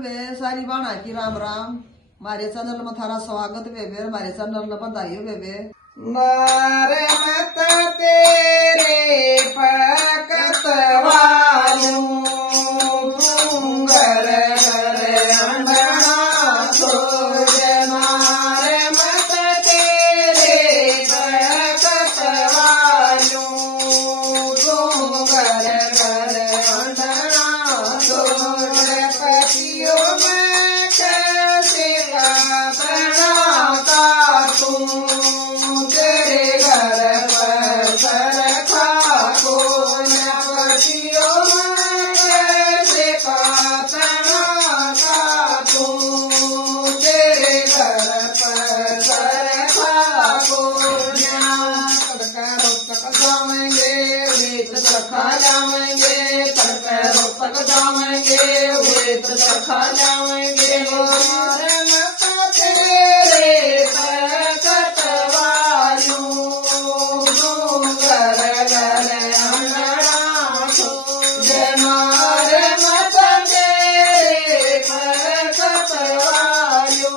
वे सारी बाणा की राम राम। मारे चैनल में थारा स्वागत बेबे, मारे चैनल में बधाई हो बेबे। नारे मत तेरे फकत वालू घर घर अंडना सोज। नारे मत तेरे फकत वालू घर घर अंडना सोज। पतियों में कैसे काटना का तू तेरे घर पर सरखा को पतियों में कैसे काटना का तू तेरे घर पर सरखा को। तक जाएंगे वे तो चखा जाएंगे, तक जाएंगे वे तो चखा जाएंगे। मारे मत तेरे फकत वालू घर घर अंडना सोज। मारे मत तेरे फकत वालू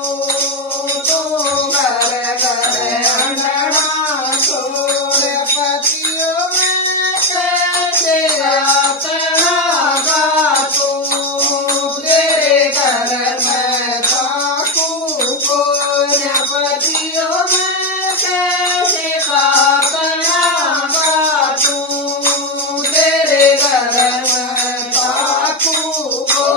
घर घर अंडना सोज। पतियों में कैसे रातना गा तू तेरे घर में काकू को। पतियों में कैसे काटना गा तू तेरे घर में काकू को।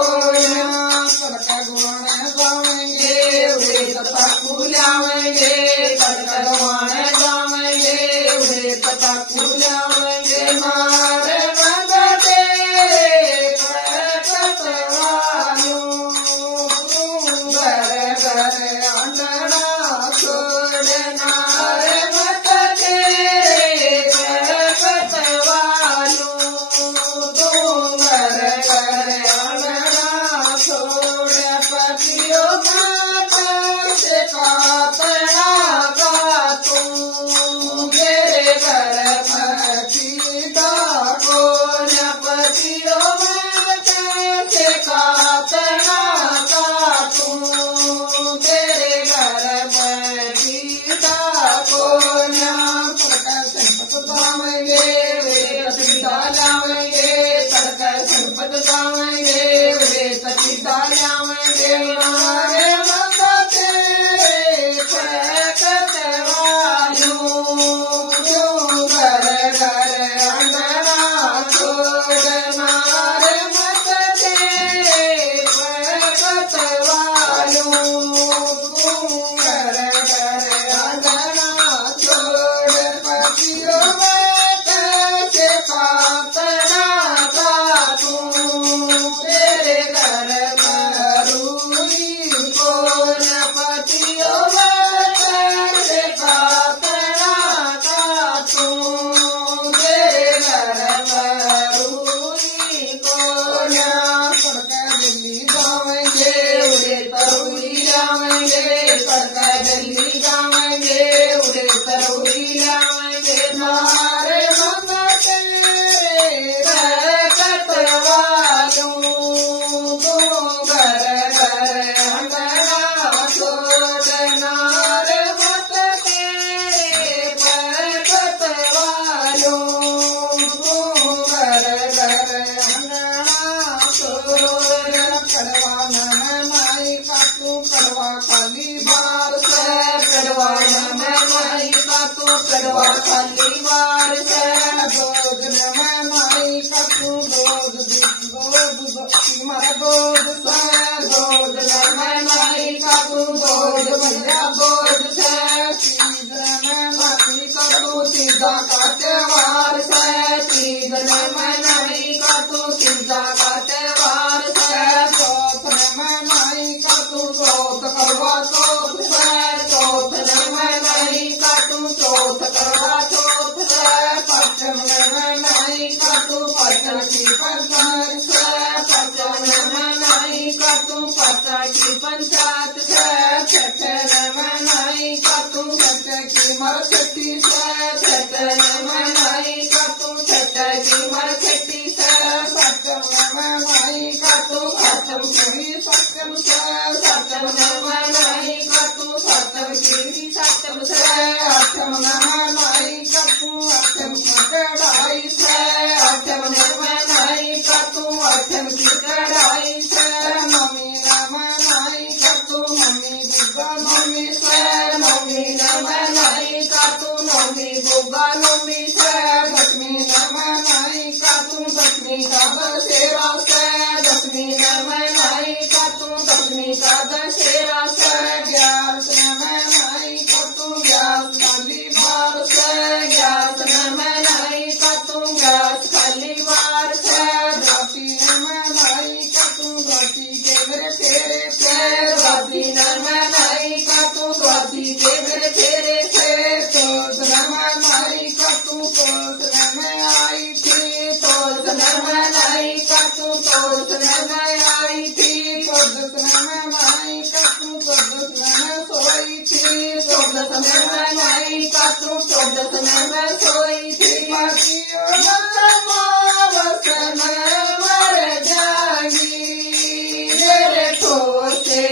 तड़का गुआने जाएंगे वे तड़का लावेंगे, तड़का गुआने जाएंगे वे तड़का लावेंगे। मारे मत तेरे फकत वालू घर घर अंडना सोज। नारे मत तेरे फकत वालू घर घर अंडना सोज। पतियों में कैसे काटना गा तू तेरे घर में सीता को। पतियों में कैसे काटना गा तू तेरे घर में सीता को। तड़का संपत जाएंगे वे सीता लावेंगे, तड़का संपत जाएंगे वे सीता लावेंगे। मारे मत तेरे फकत वालू घर घर अंडना सोज। मारे मत तेरे फकत वालू घर घर अंडना सोज। पतियों में कैसे काटना गा तू तेरे घर में रूई को। पतियों में कैसे काटना गा तू तेरे घर में रूई को। तड़का दिल्ली जाएंगे वे तरुई लावेंगे, तड़का दिल्ली जाएंगे वे तरुई लावेंगे। मारे मत तेरे फकत वालू घर घर अंडना सोज। नारे मत तेरे फकत वालू घर घर अंडना सोज। कड़वा में माई का तू कड़वा खाली बार से, कड़वा में माई का तू कड़वा खाली बार से। गोद में माई का तू गोद मारा गोद से, गोद में माई का तू गोद भैया गोद से। तीज में माई का तू तीजा का त्योहार से, तीज में माई का तू तीजा का त्योहार से। चौथ में माई का तू चौथ करवा चौथ से, चौथ में माई का तू चौथ करवा चौथ से। पचम में माई का तू पचम की पंचायत से, पचम में माई का तू पचम की पंचायत से। छठ में माई का तू छठ की मरछटी से, छठ में माई का तू छठ की मरछटी से। पचम में माई का तू सत्यम श्री सत्यम से सत्यम नम नाई कतु सत्यम श्री सत्यम से अष्टम नम नाई कतु अष्टम की कढ़ाई से अष्टम नम नाई कतु अष्टम की कढ़ाई से नमी नम नाई कतु नमी बुगा नमी से नमी नम नाई कतु नमी बुगा नमी से दसवीं नम नाई कतु दसवीं का दशहरा से दसवीं नम नाई कतु दसवीं का दशहरा से ग्यारह नम नाई कतु ग्यास खाली बार से ग्यास नम नाई कतु ग्यास खाली बार से द्वासी नम नाई कतु द्वासी के मेरे फेरे से द्वासी नम नाई कतु द्वासी के मेरे फेरे से तोस नम नाई कतु तोस नम आई थी तोस नम नाई कतु तोस नम आई थी तोस नम नाई कतु तोस नम सोई थी तोस नम नाई कतु तोस नम सोई थी पातियों वसन मर जाएगी मेरे ठोसे